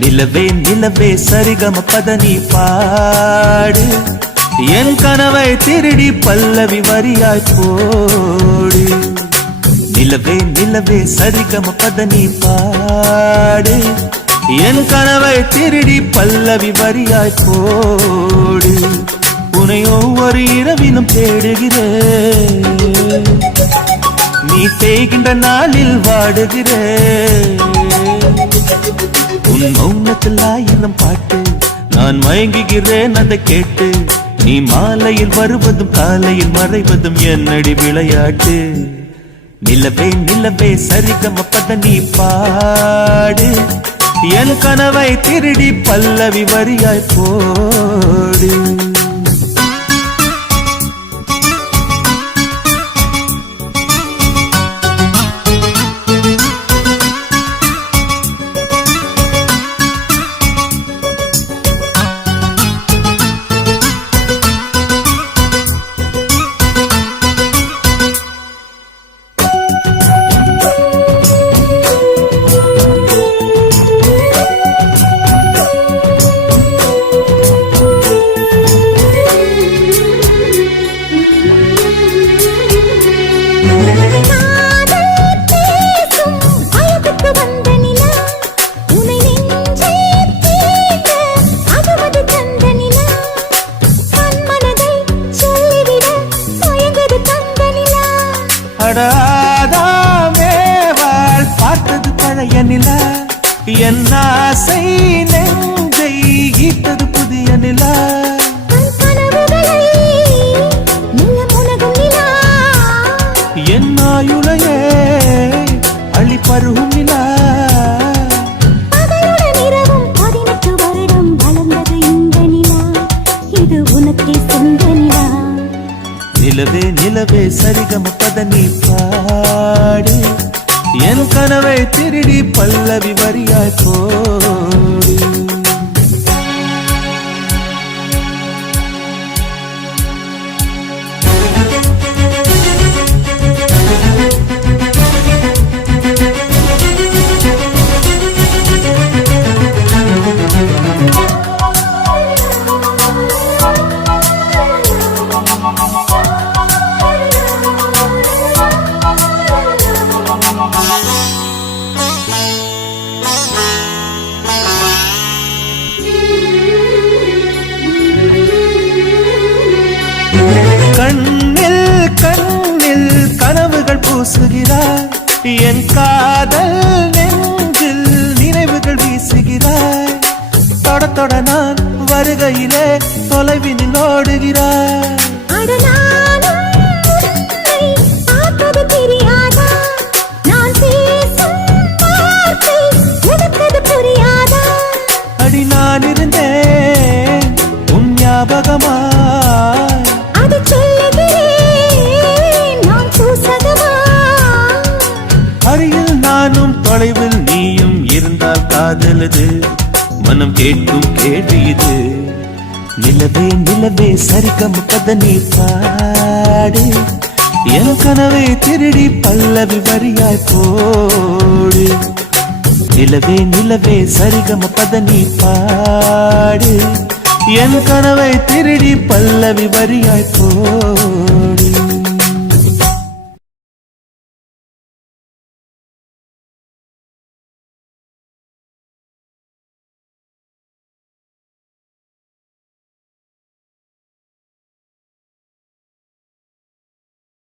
நிலவே நிலவே சரிகம பதனி பாடு என் கனவை திருடி பல்லவி வரியாய் போடு. நிலவே நிலவே சரிகம பதனி பாடு என் கனவை திருடி பல்லவி வரியாய் போடு. உன்னை ஒவ்வொரு இரவிலும் தேடுகிறேன், நீ தேய்கின்ற நாளில் வாடுகிறேன். உன் மௌனத்தில் ஆயிரம் பாட்டு நான் மயங்குகிறேன் அதை கேட்டு. நீ மாலையில் வருவதும் காலையில் மறைவதும் என்னடி விளையாட்டு. நிலவே நிலவே சரிகம பதனி பாடு என் கனவை திருடி பல்லவி வரியாய் போடு. அடாதாமேவாள் பார்த்தது பழைய நிலா, என் ஆசை நெஞ்சை ஈட்டது புதிய நிலா. என் ஆயுளையே அள்ளி பருகும் நிலா. நிலவே நிலவே சரிகம பதனி பாடு என் கனவை திருடி பல்லவி வரியாய் போடு. கண்ணில் கண்ணில் கனவுகள் பூசுகிறாய், என் காதல் நெஞ்சில் நினைவுகள் வீசுகிறாய். தொட தொட நான் வருகையிலே தொலைவினில் ஓடுகிறாய். அடி நான் இருந்தேன் உன் ஞாபகமா, அருகில் நானும் தொலைவில் நீயும் இருந்தால் காதலது மனம் கேட்கும் கேள்வி இது. நிலவே நிலவே சரிகம பதனி பாடு என் கனவை திருடி பல்லவி வரியாய் போடு. நிலவே நிலவே சரிகம பதனி பாடு என் கனவை திருடி பல்லவி வரியாய் போடு.